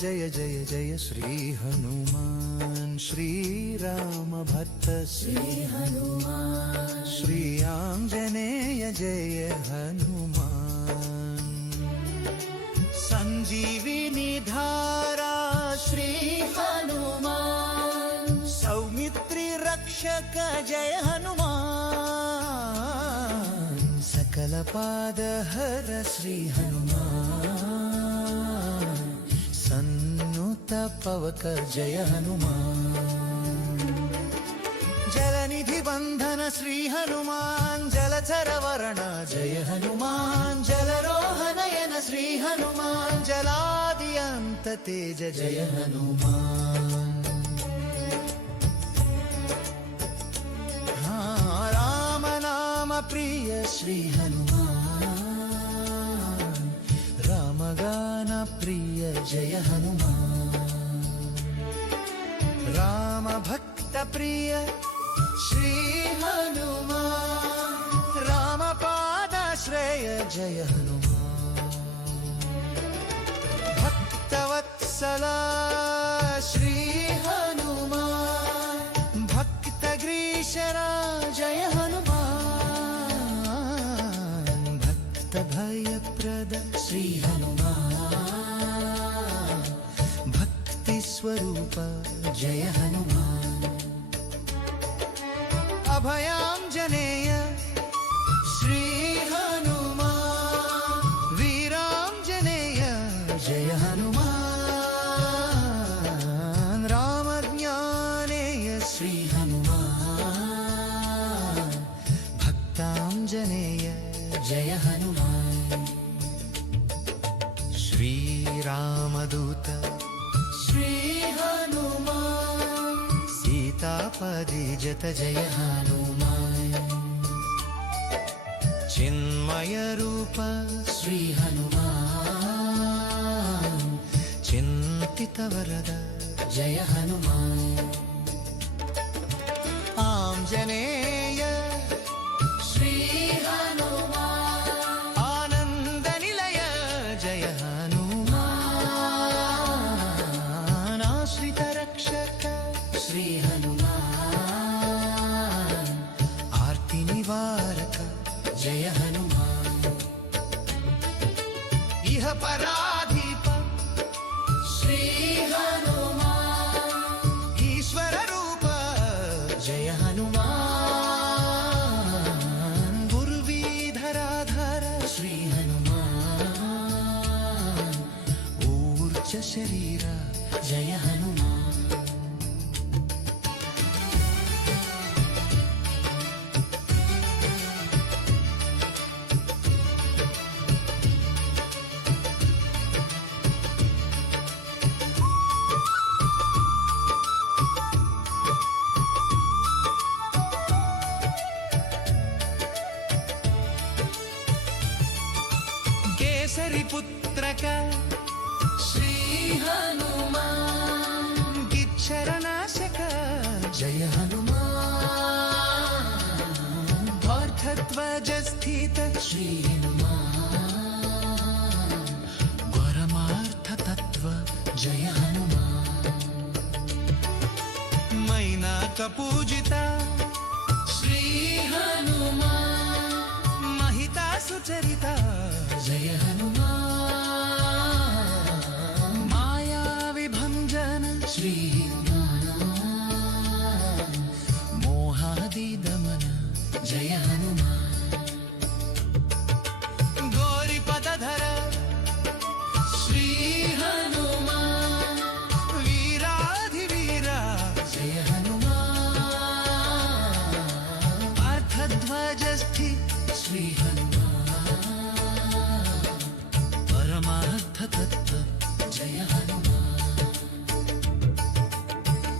जय जय जय श्री हनुमान श्रीराम भक्त श्री हनुमान श्री आंजनेय जय हनुमान संजीविनी धारा श्री हनुमान सौमित्री रक्षक जय हनुमान सकल पाद हर श्री हनुमान सन्नुत पवक जय हनुमान जलनिधि बंधन श्री हनुमान जलचर वरण जय हनुमान जलरोहनयन श्री हनुमान जलादि अंत तेज जय हनुमान राम नाम प्रिय श्री हनुमान राम गान प्रिय जय हनुमान राम भक्त प्रिय श्री हनुमान राम पादाश्रय जय हनुमान भक्तवत्सला श्री हनुमान भक्त ग्रीशरा जय हनुमान भक्त भयप्रद श्री हनुमान भक्ति स्वरूप जय हनुमान अभयांजनेय श्री हनुमान वीरांजनेय जय हनुमान रामज्ञानेय श्री हनुमान भक्तांजनेय जय हनुमान श्री रामदूत श्री हनुमान सीतापदी जत जय हनुमान चिन्मय रूप श्री हनुमान चिंतित वरद जय हनुमान आंजनेय श्री हनुमान आनंद निलय जय हनुमान आश्रित रक्षक श्री हनुमान आरती निवारक जय हनुमान इह पराधीप श्री हनुमान ईश्वर रूप जय हनुमान गुरुवीधराधर श्री हनुमान ऊर्ज शरीर जय हनुमान केसरी पुत्रक श्री हनुमान गिच्छरनाशक जय हनुमान पार्थध्वज स्थित श्री हनुमान परमार्थ तत्व जय हनुमान मैनाक पूजिता श्री हनुमान महिता सुचरिता जय हनुमान माया विभंजन श्री हनुमान मोहादि दमन जय हनुमान गौरीपदधर श्री हनुमान वीराधिवीरा जय हनुमान पार्थध्वज स्थित श्री हनुमान परमार्थ तत्व जय हनुमान